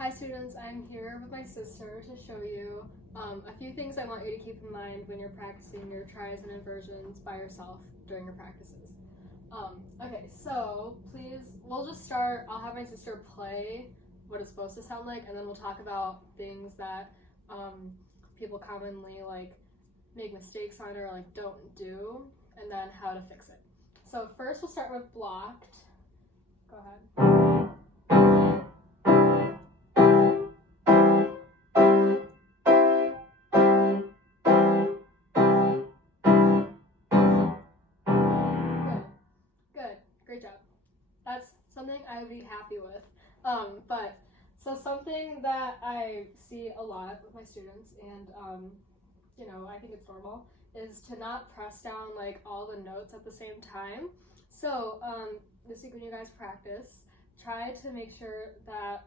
Hi students, I'm here with my sister to show you a few things I want you to keep in mind when you're practicing your triads and inversions by yourself during your practices. Okay, so please, we'll just start. I'll have my sister play what it's supposed to sound like, and then we'll talk about things that people commonly make mistakes on or don't do, and then how to fix it. So first we'll start with blocked. Go ahead. Good, great job. That's something I would be happy with. So something that I see a lot with my students, and I think it's normal, is to not press down all the notes at the same time. So this week when you guys practice, try to make sure that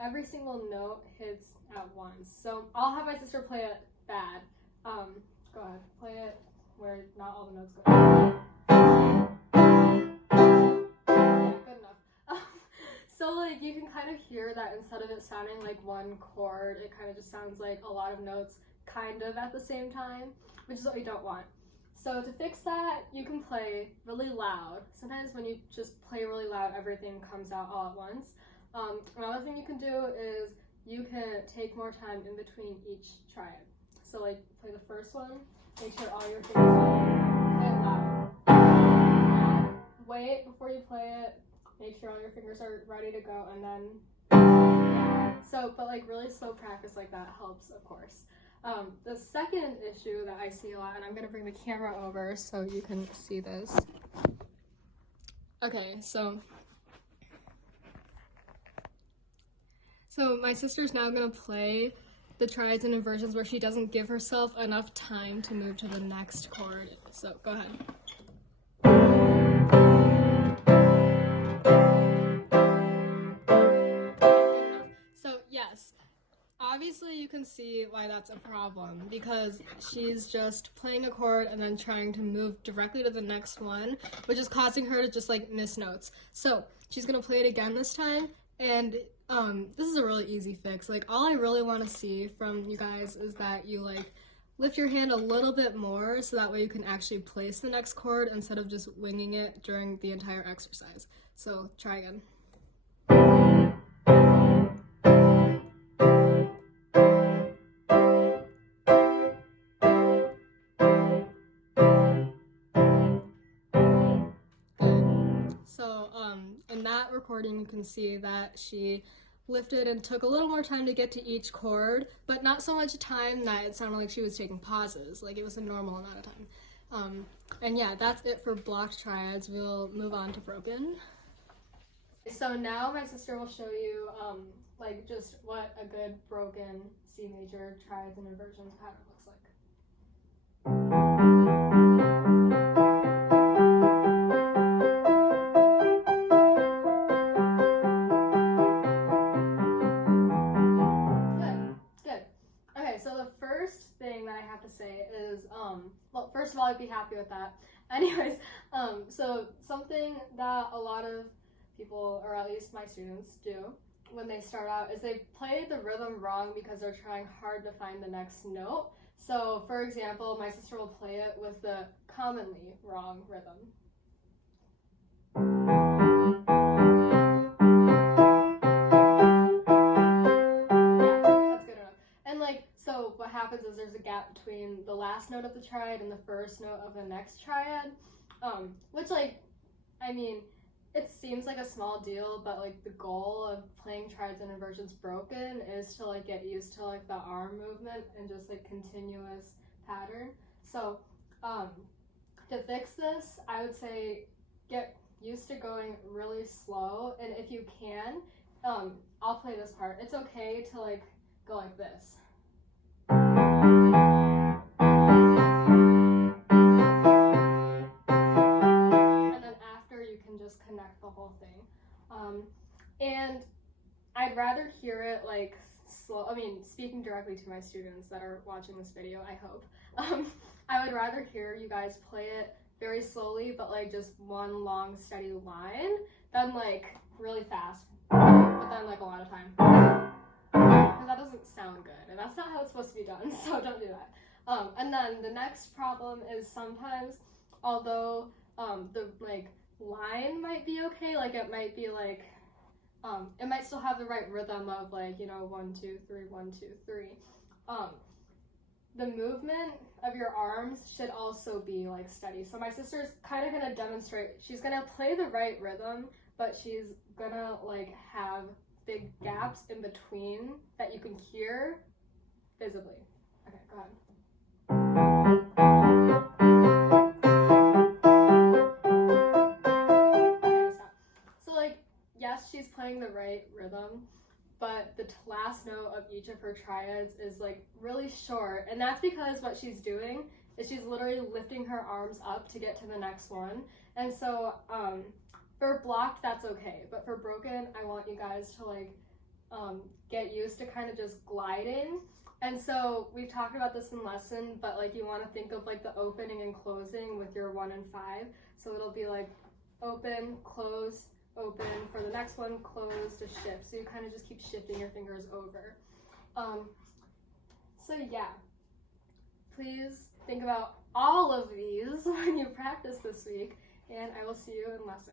every single note hits at once. So I'll have my sister play it bad. Go ahead, play it where not all the notes go. So you can kind of hear that instead of it sounding like one chord, it kind of just sounds like a lot of notes kind of at the same time, which is what we don't want. So to fix that, you can play really loud. Sometimes when you just play really loud, everything comes out all at once. Another thing you can do is you can take more time in between each triad. So play the first one, make sure all your fingers play it loud. Wait before you play it. Make sure all your fingers are ready to go, and then but really slow practice like that helps, of course. The second issue that I see a lot, and I'm gonna bring the camera over so you can see this. Okay, so my sister's now gonna play the triads and inversions where she doesn't give herself enough time to move to the next chord. So go ahead. Yes, obviously you can see why that's a problem, because she's just playing a chord and then trying to move directly to the next one, which is causing her to just miss notes. So she's gonna play it again this time, and this is a really easy fix. All I really want to see from you guys is that you lift your hand a little bit more so that way you can actually place the next chord instead of just winging it during the entire exercise. So try again. So in that recording, you can see that she lifted and took a little more time to get to each chord, but not so much time that it sounded like she was taking pauses. It was a normal amount of time. And yeah, that's it for blocked triads. We'll move on to broken. So now my sister will show you just what a good broken C major triads and inversions pattern looks like. Say is well, first of all, I'd be happy with that. Anyways, so something that a lot of people, or at least my students, do when they start out is they play the rhythm wrong because they're trying hard to find the next note. So for example, my sister will play it with the commonly wrong rhythm. So what happens is there's a gap between the last note of the triad and the first note of the next triad, which I mean, it seems like a small deal, but the goal of playing triads and inversions broken is to get used to the arm movement and just continuous pattern. So to fix this, I would say get used to going really slow, and if you can, I'll play this part. It's okay to go like this. And then after, you can just connect the whole thing. And I'd rather hear it slow. I mean, speaking directly to my students that are watching this video, I hope. I would rather hear you guys play it very slowly, but just one long steady line, than really fast, but then a lot of time. sound good, and that's not how it's supposed to be done, so don't do that. And then the next problem is sometimes, although the like line might be okay, like it might be like it might still have the right rhythm of like, you know, 1 2 3 1 2 3. The movement of your arms should also be like steady. So my sister's kind of gonna demonstrate. She's gonna play the right rhythm, but she's gonna like have big gaps in between that you can hear visibly. Okay, go ahead. Okay, stop. So like, yes, she's playing the right rhythm, but the last note of each of her triads is like really short, and that's because what she's doing is she's literally lifting her arms up to get to the next one. And so for blocked, that's okay, but for broken, I want you guys to like get used to kind of just gliding. And so we've talked about this in lesson, but like you want to think of like the opening and closing with your 1 and 5. So it'll be like open, close, open, for the next one, close to shift. So you kind of just keep shifting your fingers over. So yeah, please think about all of these when you practice this week, and I will see you in lesson.